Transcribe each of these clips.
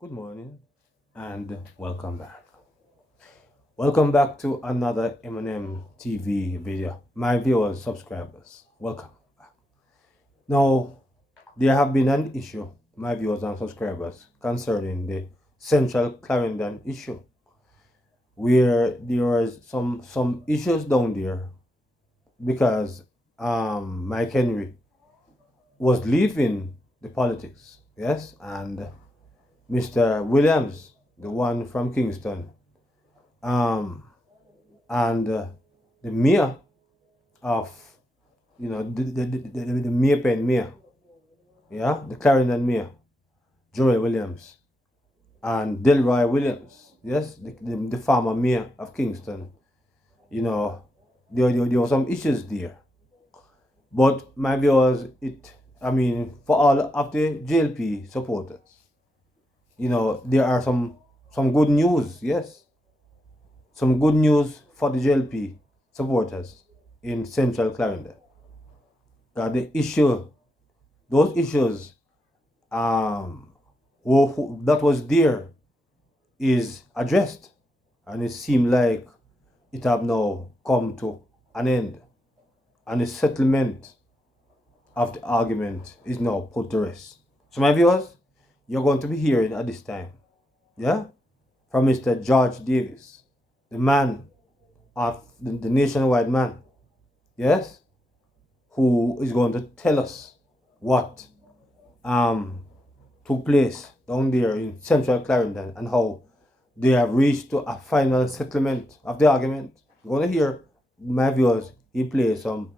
Good morning and welcome back. Welcome back to another M&M TV video. My viewers, subscribers, welcome back. Now, there have been an issue, my viewers and subscribers, concerning the Central Clarendon issue, where there was some issues down there because Mike Henry was leaving the politics, yes, and Mr. Williams, the one from Kingston, um, and the mayor of the mayor pen mayor, yeah, the Clarendon mayor, Joel Williams, and Delroy Williams, yes, the former mayor of Kingston. You know, there were some issues there, but my view was for all of the JLP supporters, there are some good news, yes, some good news for the JLP supporters in Central Clarendon. The issue, those issues um, that was there is addressed, and it seemed like it have now come to an end, and the settlement of the argument is now put to rest. So, my viewers, you're going to be hearing at this time, yeah, from Mr. George Davis, the man of the nationwide man, yes, who is going to tell us what um, took place down there in Central Clarendon and how they have reached to a final settlement of the argument. You're going to hear my viewers. He plays some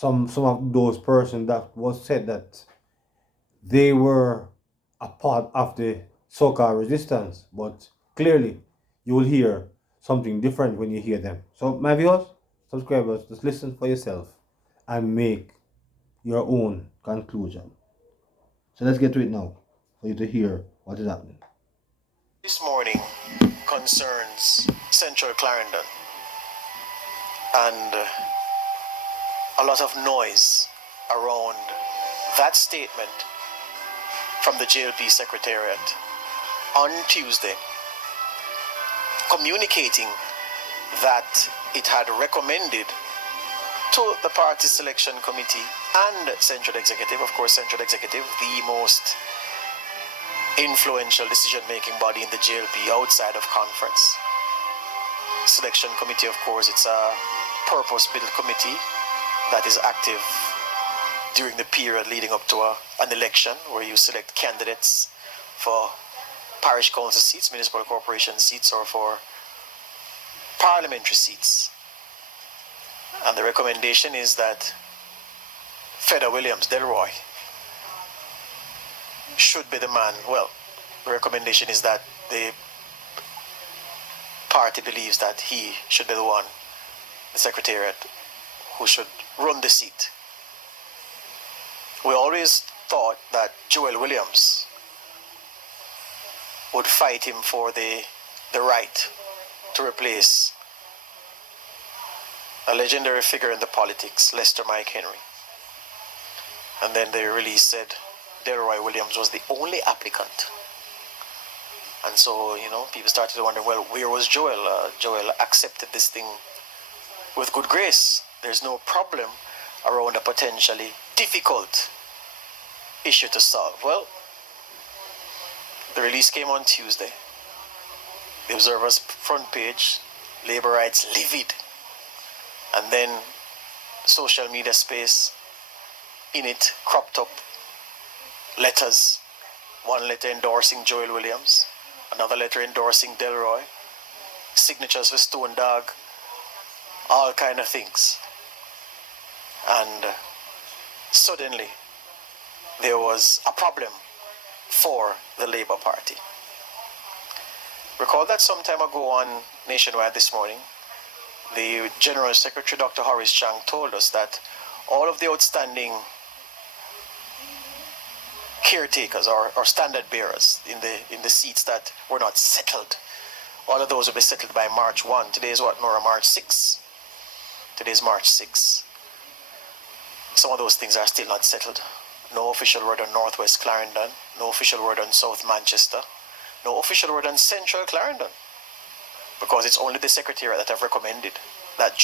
of those persons that was said that they were a part of the so-called resistance, but clearly you will hear something different when you hear them. So my viewers, subscribers, just listen for yourself and make your own conclusion. So let's get to it now for you to hear what is happening. This morning concerns Central Clarendon and a lot of noise around that statement from the JLP Secretariat on Tuesday, communicating that it had recommended to the party selection committee and Central Executive, of course, Central Executive, the most influential decision-making body in the JLP outside of conference. Selection committee, of course, it's a purpose-built committee that is active during the period leading up to an election where you select candidates for parish council seats, municipal corporation seats, or for parliamentary seats. And the recommendation is that Feda Williams Delroy should be the man. Well, the recommendation is that the party believes that he should be the one, the secretariat, who should run the seat. We always thought that Joel Williams would fight him for the right to replace a legendary figure in the politics, Lester Mike Henry. And then the release said Delroy Williams was the only applicant. And so, people started to wonder, well, where was Joel? Joel accepted this thing with good grace. There's no problem around a potentially difficult issue to solve. Well, the release came on Tuesday. The Observer's front page, labor rights livid. And then social media space, in it cropped up letters. One letter endorsing Joel Williams, another letter endorsing Delroy, signatures for Stone Dog, all kind of things. And suddenly there was a problem for the Labour Party. Recall that some time ago on Nationwide this morning, the General Secretary, Dr. Horace Chang, told us that all of the outstanding caretakers or standard bearers in the seats that were not settled, all of those will be settled by March 1. Today is what, Nora? March 6? Today is March 6. Some of those things are still not settled. No official word on Northwest Clarendon, no official word on South Manchester, no official word on Central Clarendon, because it's only the Secretariat that have recommended that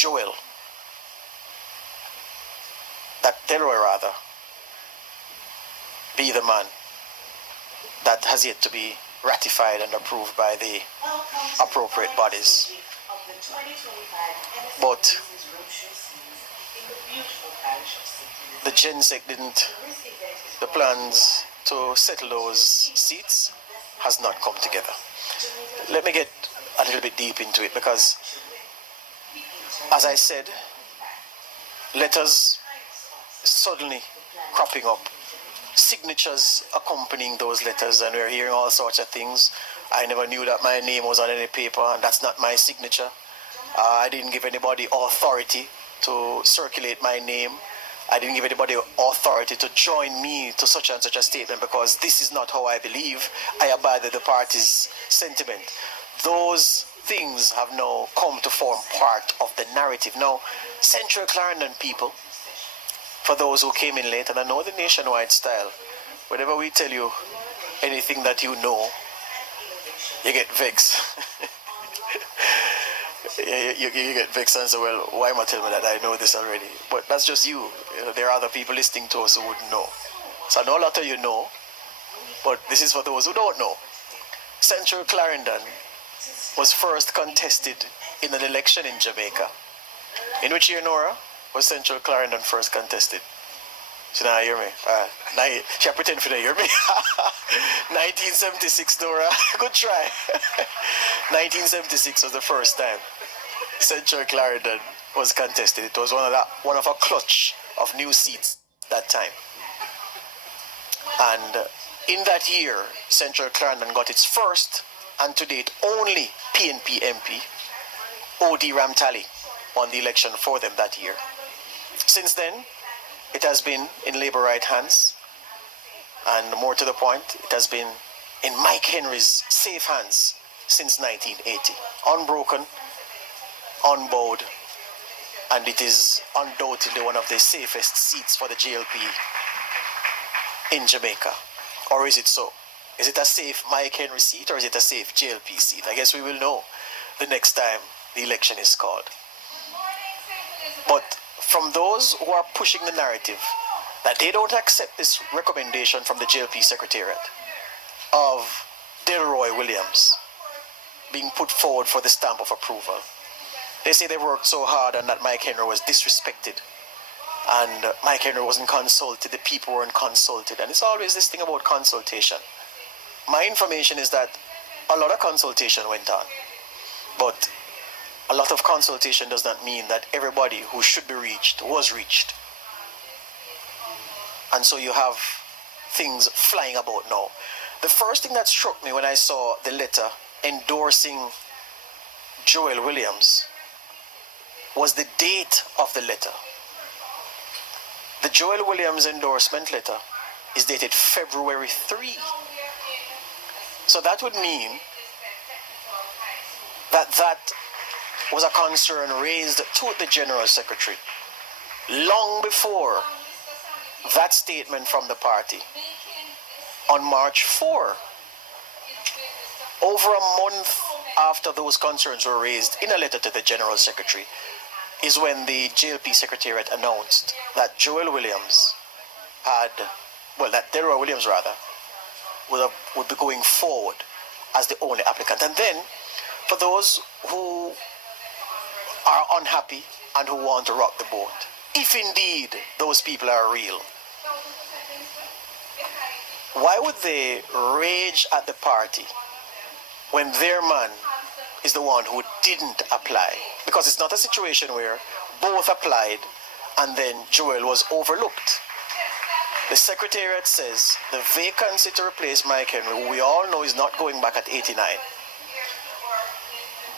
Delroy rather, be the man. That has yet to be ratified and approved by the appropriate bodies. But the GenSec the plans to settle those seats has not come together. Let me get a little bit deep into it, because, as I said, letters suddenly cropping up, signatures accompanying those letters, and we're hearing all sorts of things. I never knew that my name was on any paper, and that's not my signature. I didn't give anybody authority to circulate my name. I didn't give anybody authority to join me to such and such a statement, because this is not how I believe. I abide by the party's sentiment. Those things have now come to form part of the narrative. Now, Central Clarendon people, for those who came in late, and I know the nationwide style, whenever we tell you anything that you know, you get vexed. you get vexed and say, well, why am I telling me that I know this already? But that's just you. There are other people listening to us who wouldn't know. So I know a lot of you know, but this is for those who don't know. Central Clarendon was first contested in an election in Jamaica. In which year, Nora, was Central Clarendon first contested? She now hear me. She pretend for to hear me. 1976, Nora. Good try. 1976 was the first time Central Clarendon was contested. It was one of a clutch of new seats that time. And in that year, Central Clarendon got its first, and to date only, PNP MP, O.D. Ramtali, won the election for them that year. Since then, it has been in Labour right hands, and more to the point, it has been in Mike Henry's safe hands since 1980. Unbroken, unbowed, and it is undoubtedly one of the safest seats for the JLP in Jamaica. Or is it so? Is it a safe Mike Henry seat, or is it a safe JLP seat? I guess we will know the next time the election is called. But from those who are pushing the narrative that they don't accept this recommendation from the JLP Secretariat of Delroy Williams being put forward for the stamp of approval, they say they worked so hard and that Mike Henry was disrespected, and Mike Henry wasn't consulted, the people weren't consulted, and it's always this thing about consultation. My information is that a lot of consultation went on, but a lot of consultation does not mean that everybody who should be reached was reached. And so you have things flying about now. The first thing that struck me when I saw the letter endorsing Joel Williams was the date of the letter. The Joel Williams endorsement letter is dated February 3. So that would mean that was a concern raised to the General Secretary long before that statement from the party on March 4. Over a month after those concerns were raised in a letter to the General Secretary is when the JLP Secretariat announced that Joel Williams that Delroy Williams rather, would be going forward as the only applicant. And then, for those who are unhappy and who want to rock the boat, if indeed those people are real, why would they rage at the party when their man is the one who didn't apply? Because it's not a situation where both applied and then Joel was overlooked. The Secretariat says the vacancy to replace Mike Henry, who we all know is not going back at 89,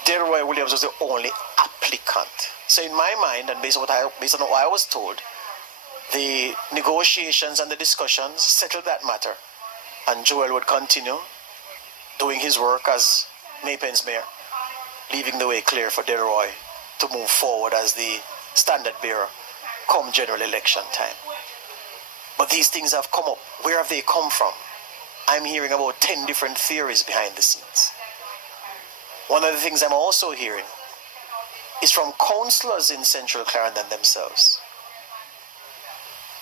Delroy Williams was the only applicant. So in my mind, and based on what I was told, the negotiations and the discussions settled that matter, and Joel would continue doing his work as Maypenn's mayor, leaving the way clear for Delroy to move forward as the standard bearer come general election time. But these things have come up. Where have they come from? I'm hearing about 10 different theories behind the scenes. One of the things I'm also hearing is from councillors in Central Clarendon themselves.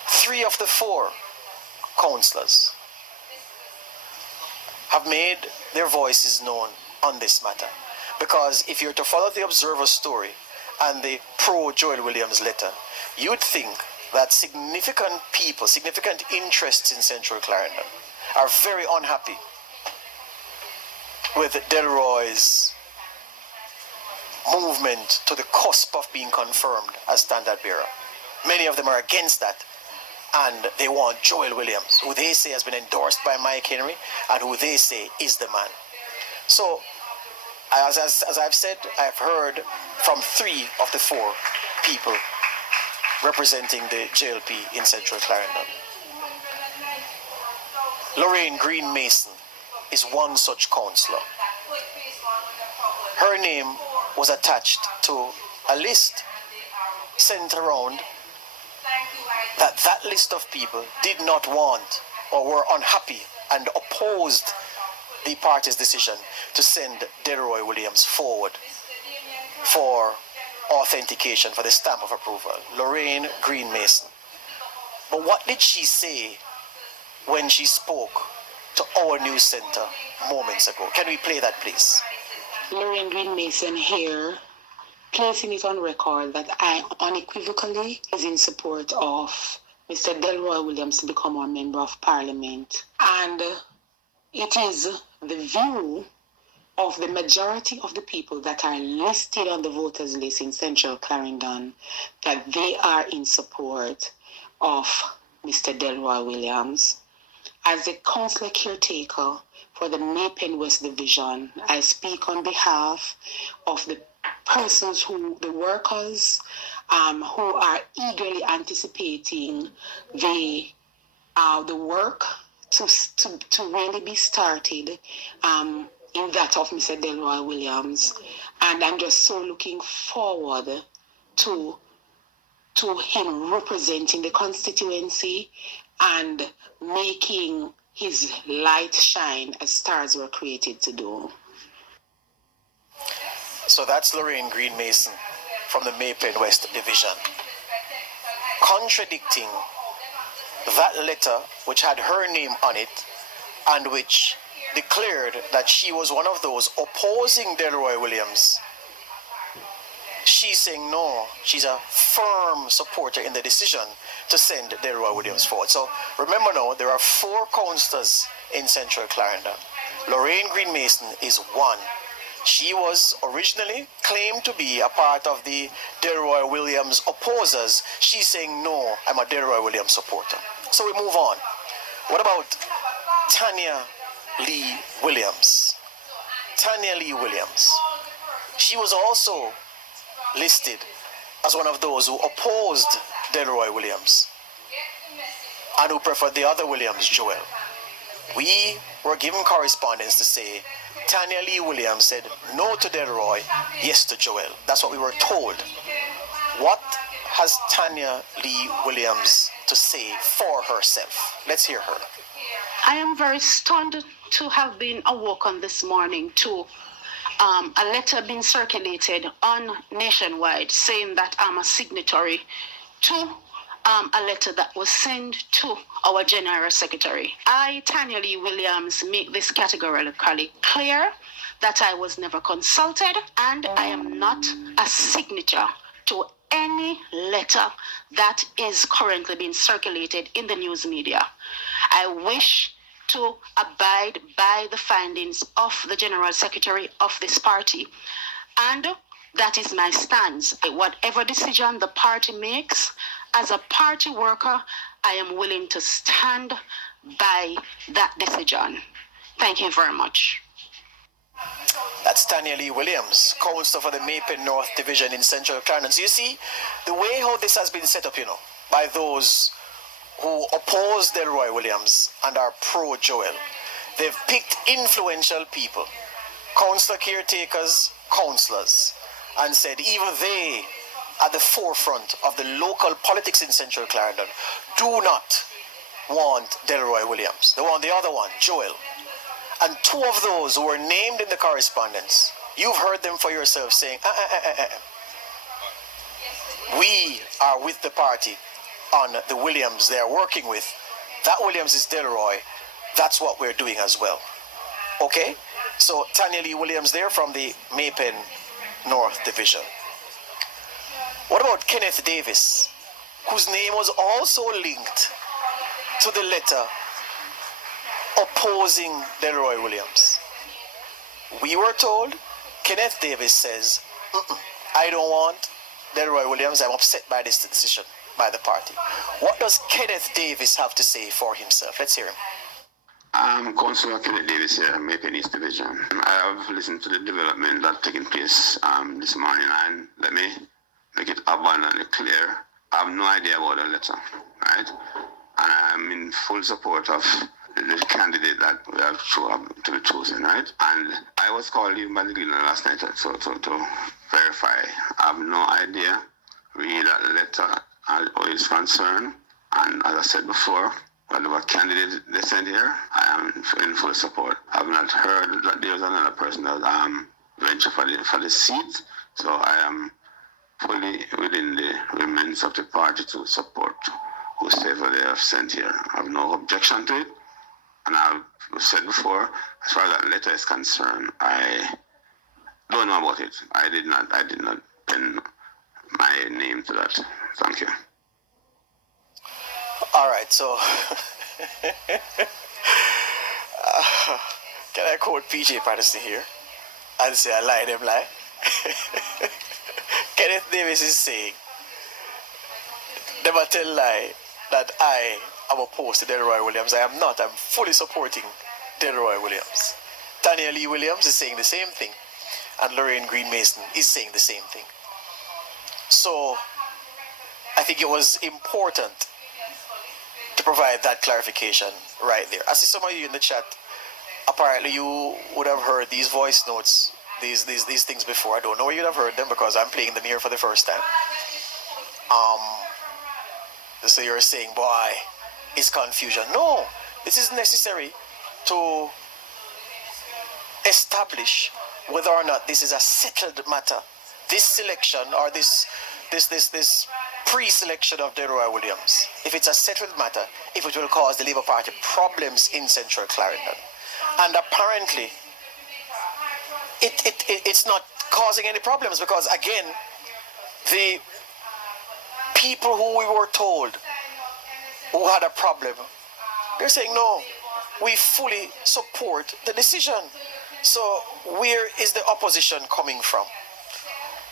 3 of the 4 councillors have made their voices known on this matter. Because if you're to follow the Observer story and the pro-Joel Williams letter, you'd think that significant people, significant interests in Central Clarendon are very unhappy with Delroy's movement to the cusp of being confirmed as standard bearer. Many of them are against that, and they want Joel Williams, who they say has been endorsed by Mike Henry and who they say is the man. So, as I've said, I've heard from 3 of the 4 people representing the JLP in Central Clarendon. Lorraine Green Mason is one such councillor. Her name was attached to a list sent around that list of people did not want or were unhappy and opposed the party's decision to send Delroy Williams forward for authentication, for the stamp of approval. Lorraine Green Mason. But what did she say when she spoke to our news center moments ago? Can we play that, please? Lorraine Green Mason here, placing it on record that I unequivocally is in support of Mr. Delroy Williams to become our Member of Parliament. And it is the view of the majority of the people that are listed on the voters list in Central Clarendon that they are in support of Mr. Delroy Williams. As the councillor caretaker for the Maypen West Division, I speak on behalf of the persons the workers who are eagerly anticipating the work to really be started in that of Mr. Delroy Williams. And I'm just so looking forward to him representing the constituency and making his light shine as stars were created to do. So that's Lorraine Green Mason from the Maypen West Division, contradicting that letter which had her name on it and which declared that she was one of those opposing Delroy Williams. She's saying no, she's a firm supporter in the decision to send Delroy Williams forward. So remember now, there are 4 councillors in Central Clarendon. Lorraine Green Mason is one. She was originally claimed to be a part of the Delroy Williams opposers. She's saying no, I'm a Delroy Williams supporter. So we move on. What about Tanya Lee Williams? Tanya Lee Williams. She was also listed as one of those who opposed Delroy Williams and who preferred the other Williams, Joel. We were given correspondence to say Tanya Lee Williams said no to Delroy, yes to Joel. That's what we were told. What has Tanya Lee Williams to say for herself? Let's hear her. I am very stunned to have been awoken this morning to a letter being circulated on nationwide saying that I'm a signatory to a letter that was sent to our General Secretary. I, Tanya Lee Williams, make this categorically clear that I was never consulted and I am not a signature to any letter that is currently being circulated in the news media. I wish to abide by the findings of the General Secretary of this party, and that is my stance. Whatever decision the party makes, as a party worker, I am willing to stand by that decision. Thank you very much. That's Tanya Lee Williams, councillor for the Maypen North Division in Central Clarendon. So you see, the way how this has been set up, by those who oppose Delroy Williams and are pro-Joel, they've picked influential people, councillor caretakers, councillors, and said even they, at the forefront of the local politics in Central Clarendon, do not want Delroy Williams. They want the other one, Joel. And two of those who were named in the correspondence, you've heard them for yourself saying, we are with the party on the Williams they're working with. That Williams is Delroy. That's what we're doing as well. Okay? So Tanya Lee Williams there from the Maypen North Division. What about Kenneth Davis, whose name was also linked to the letter opposing Delroy Williams? We were told, Kenneth Davis says, I don't want Delroy Williams. I'm upset by this decision by the party. What does Kenneth Davis have to say for himself? Let's hear him. I'm Councillor Kenneth Davis here, Maypen East Division. I have listened to the development that's taking place this morning, and let me make it abundantly clear. I have no idea about the letter, right? And I'm in full support of the candidate that we have to be chosen, right? And I was called even by the Gleaner last night to verify. I have no idea really that letter is concerned. And as I said before, whatever candidate they send here, I am in full support. I have not heard that there's another person that venture for the seat, so I am fully within the remains of the party to support whoever they have sent here. I have no objection to it, and I've said before, as far as that letter is concerned, I don't know about it. I did not pen my name to that. Thank you. All right, so can I quote PJ Patterson here and say I lie them lie? Kenneth Davis is saying, never tell lie that I am opposed to Delroy Williams. I am not. I'm fully supporting Delroy Williams. Tanya Lee Williams is saying the same thing, and Lorraine Green Mason is saying the same thing. So I think it was important to provide that clarification right there. I see some of you in the chat. Apparently you would have heard these voice notes, these things before. I don't know where you'd have heard them because I'm playing them here for the first time. So you're saying, boy, it's confusion. No, this is necessary to establish whether or not this is a settled matter. This selection or this pre-selection of Delroy Williams, if it's a settled matter, if it will cause the Labour Party problems in Central Clarendon. And apparently, it's not causing any problems because, again, the people who we were told who had a problem, they're saying, no, we fully support the decision. So where is the opposition coming from?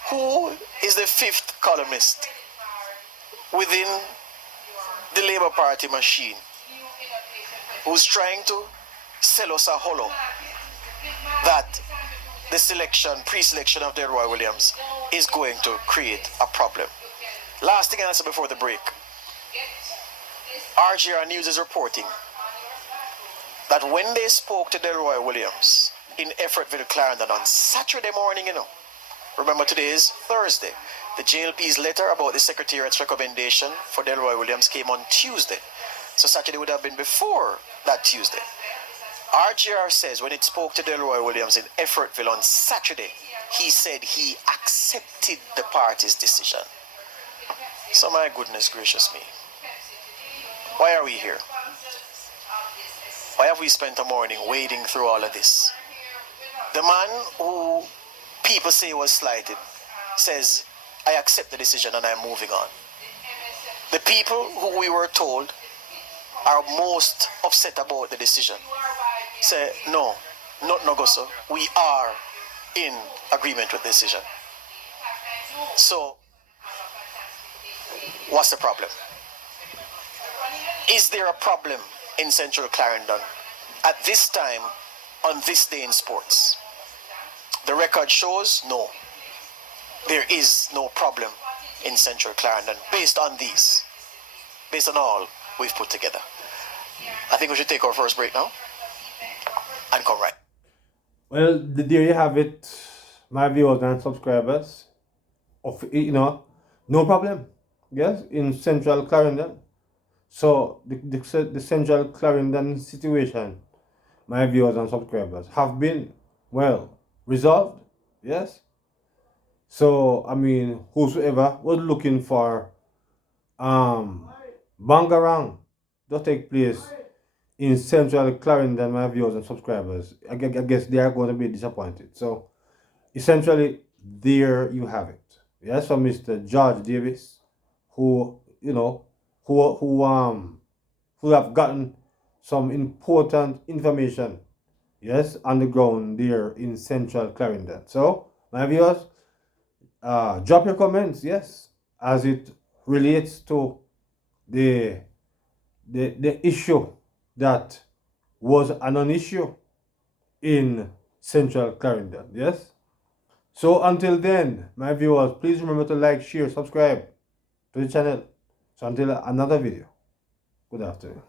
Who is the fifth columnist within the Labour Party machine who's trying to sell us a hollow that the pre-selection of Delroy Williams is going to create a problem? Last thing I answer before the break. RGR News is reporting that when they spoke to Delroy Williams in Effortville, Clarendon on Saturday morning, remember today is Thursday. The JLP's letter about the Secretariat's recommendation for Delroy Williams came on Tuesday. So Saturday would have been before that Tuesday. RGR says when it spoke to Delroy Williams in Effortville on Saturday, he said he accepted the party's decision. So my goodness gracious me. Why are we here? Why have we spent a morning wading through all of this? The man who people say was slighted says, I accept the decision and I'm moving on. The people who we were told are most upset about the decision say, no, not Nogoso. We are in agreement with the decision. So, what's the problem? Is there a problem in Central Clarendon at this time on this day in sports? The record shows no. There is no problem in Central Clarendon based on all we've put together. I think we should take our first break now and come right. Well, there you have it, my viewers and subscribers. No problem. Yes, in Central Clarendon. So the central Clarendon situation, my viewers and subscribers, have been well resolved. Yes. So I mean, whosoever was looking for bangarang to take place in central Clarendon, my viewers and subscribers, I guess they are going to be disappointed. So essentially, there you have it. Yes, from Mr. George Davis, who who have gotten some important information, yes, on the ground there in central Clarendon. So, my viewers, drop your comments, yes, as it relates to the the issue that was a non-issue in central Clarendon, yes. So until then, my viewers, please remember to like, share, subscribe to the channel. So until another video, good afternoon.